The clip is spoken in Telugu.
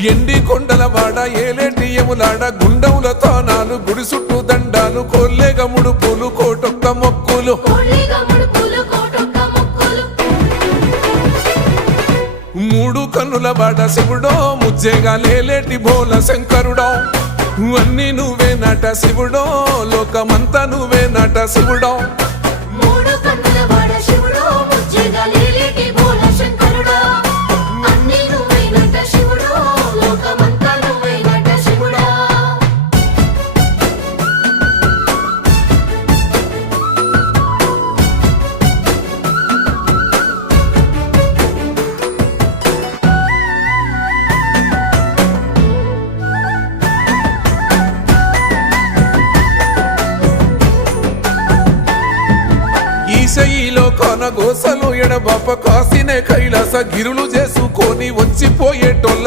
ఎండి కొండల వాడ ఏలేటి యములాడ గుండముల తానాలు గుడి చుట్టూ దండాలు కొల్లేగ ముడుపులు కోటొక్క మొక్కులు మూడు కన్నుల వాడ శివుడో ముజ్జేగా లేలేటి బోల శంకరుడో అన్ని నువ్వే నట శివుడో లోకమంతా నువ్వే నట శివుడో ఈశయిలో కొనగోసలు ఎడబాప కాసినే కైలాస గిరులు చేసుకొని వచ్చిపోయేటోళ్ళ